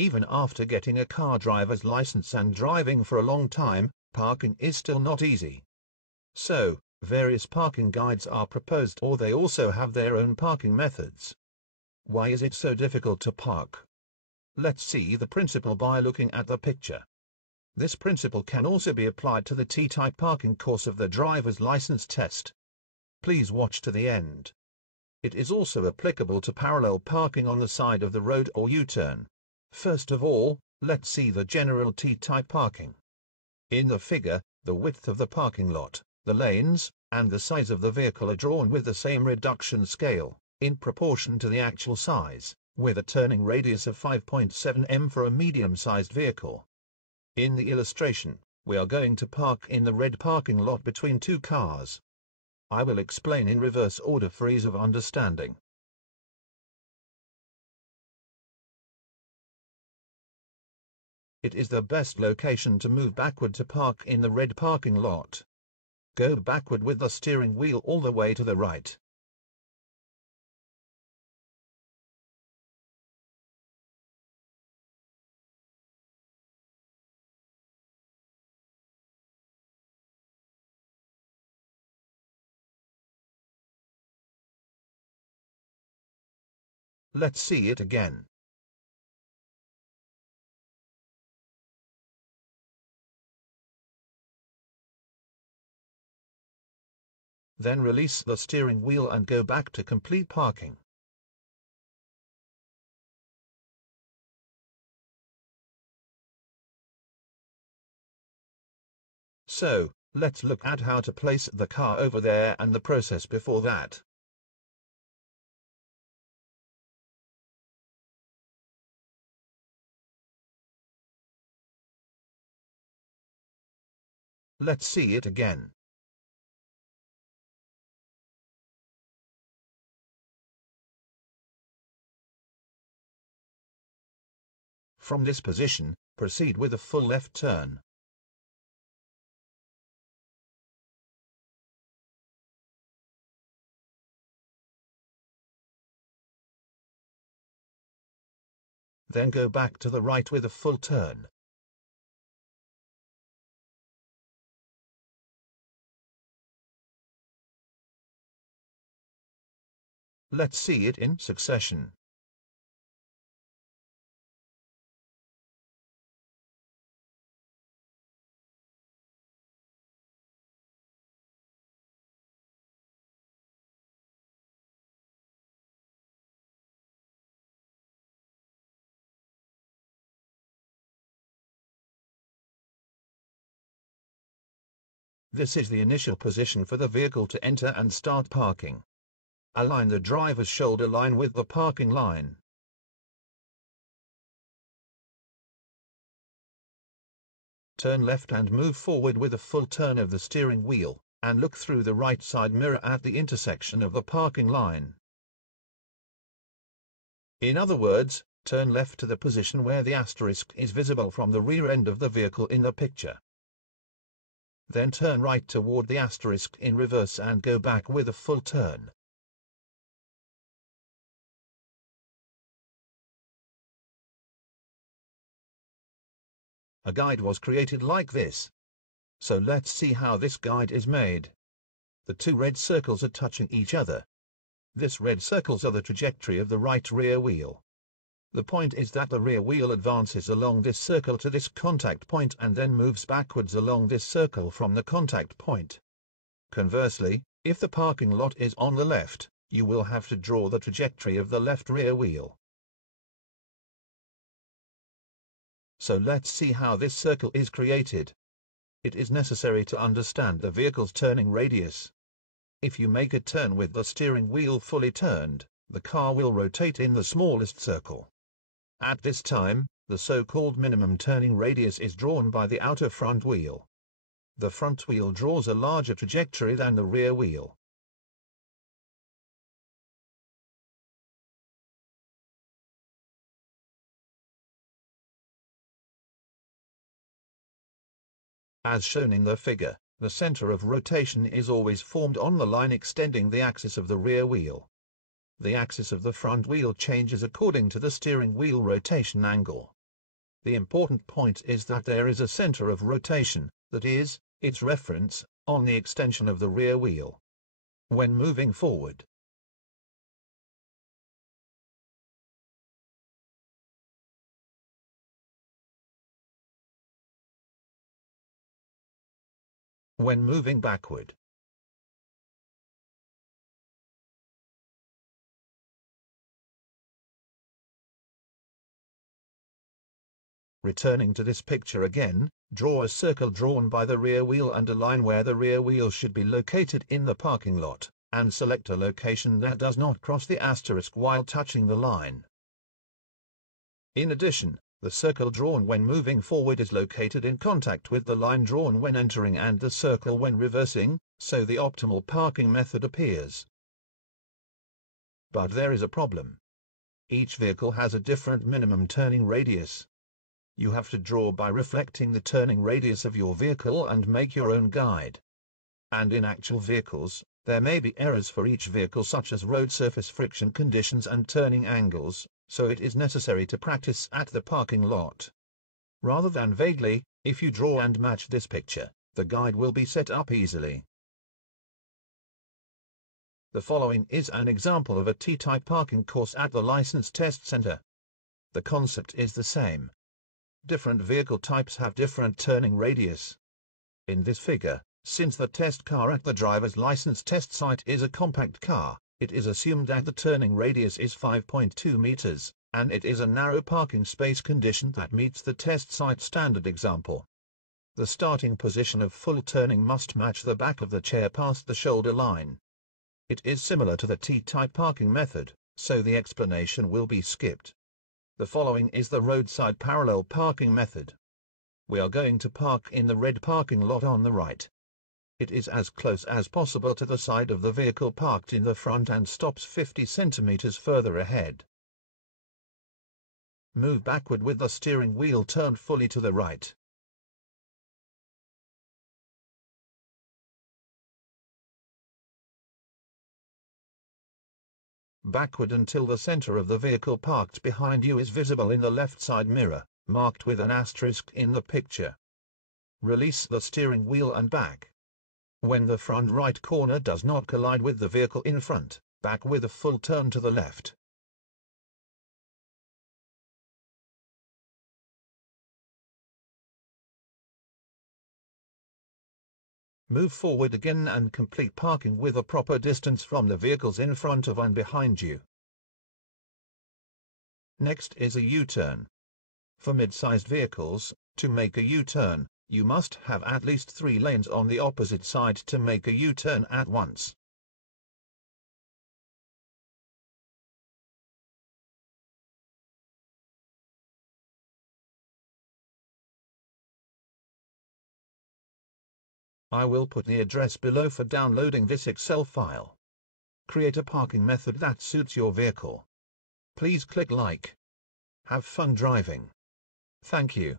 Even after getting a car driver's license and driving for a long time, parking is still not easy. So, various parking guides are proposed, or they also have their own parking methods. Why is it so difficult to park? Let's see the principle by looking at the picture. This principle can also be applied to the T-type parking course of the driver's license test. Please watch to the end. It is also applicable to parallel parking on the side of the road or U-turn. First of all, let's see the general T-type parking. In the figure, the width of the parking lot, the lanes, and the size of the vehicle are drawn with the same reduction scale, in proportion to the actual size, with a turning radius of 5.7 m for a medium-sized vehicle. In the illustration, we are going to park in the red parking lot between two cars. I will explain in reverse order for ease of understanding. It is the best location to move backward to park in the red parking lot. Go backward with the steering wheel all the way to the right. Let's see it again. Then release the steering wheel and go back to complete parking. So, let's look at how to place the car over there and the process before that. Let's see it again. From this position, proceed with a full left turn. Then go back to the right with a full turn. Let's see it in succession. This is the initial position for the vehicle to enter and start parking. Align the driver's shoulder line with the parking line. Turn left and move forward with a full turn of the steering wheel, and look through the right side mirror at the intersection of the parking line. In other words, turn left to the position where the asterisk is visible from the rear end of the vehicle in the picture. Then turn right toward the asterisk in reverse and go back with a full turn. A guide was created like this. So let's see how this guide is made. The two red circles are touching each other. This red circles are the trajectory of the right rear wheel. The point is that the rear wheel advances along this circle to this contact point and then moves backwards along this circle from the contact point. Conversely, if the parking lot is on the left, you will have to draw the trajectory of the left rear wheel. So let's see how this circle is created. It is necessary to understand the vehicle's turning radius. If you make a turn with the steering wheel fully turned, the car will rotate in the smallest circle. At this time, the so-called minimum turning radius is drawn by the outer front wheel. The front wheel draws a larger trajectory than the rear wheel. As shown in the figure, the center of rotation is always formed on the line extending the axis of the rear wheel. The axis of the front wheel changes according to the steering wheel rotation angle. The important point is that there is a center of rotation, that is, its reference, on the extension of the rear wheel. When moving forward, when moving backward, returning to this picture again, draw a circle drawn by the rear wheel and a line where the rear wheel should be located in the parking lot, and select a location that does not cross the asterisk while touching the line. In addition, the circle drawn when moving forward is located in contact with the line drawn when entering and the circle when reversing, so the optimal parking method appears. But there is a problem. Each vehicle has a different minimum turning radius. You have to draw by reflecting the turning radius of your vehicle and make your own guide. And in actual vehicles, there may be errors for each vehicle such as road surface friction conditions and turning angles, so it is necessary to practice at the parking lot. Rather than vaguely, if you draw and match this picture, the guide will be set up easily. The following is an example of a T-type parking course at the License Test Center. The concept is the same. Different vehicle types have different turning radius. In this figure, since the test car at the driver's license test site is a compact car, it is assumed that the turning radius is 5.2 meters, and it is a narrow parking space condition that meets the test site standard example. The starting position of full turning must match the back of the chair past the shoulder line. It is similar to the T-type parking method, so the explanation will be skipped. The following is the roadside parallel parking method. We are going to park in the red parking lot on the right. It is as close as possible to the side of the vehicle parked in the front and stops 50 centimeters further ahead. Move backward with the steering wheel turned fully to the right. Backward until the center of the vehicle parked behind you is visible in the left side mirror, marked with an asterisk in the picture. Release the steering wheel and back. When the front right corner does not collide with the vehicle in front, back with a full turn to the left. Move forward again and complete parking with a proper distance from the vehicles in front of and behind you. Next is a U-turn. For mid-sized vehicles, to make a U-turn, you must have at least 3 lanes on the opposite side to make a U-turn at once. I will put the address below for downloading this Excel file. Create a parking method that suits your vehicle. Please click like. Have fun driving. Thank you.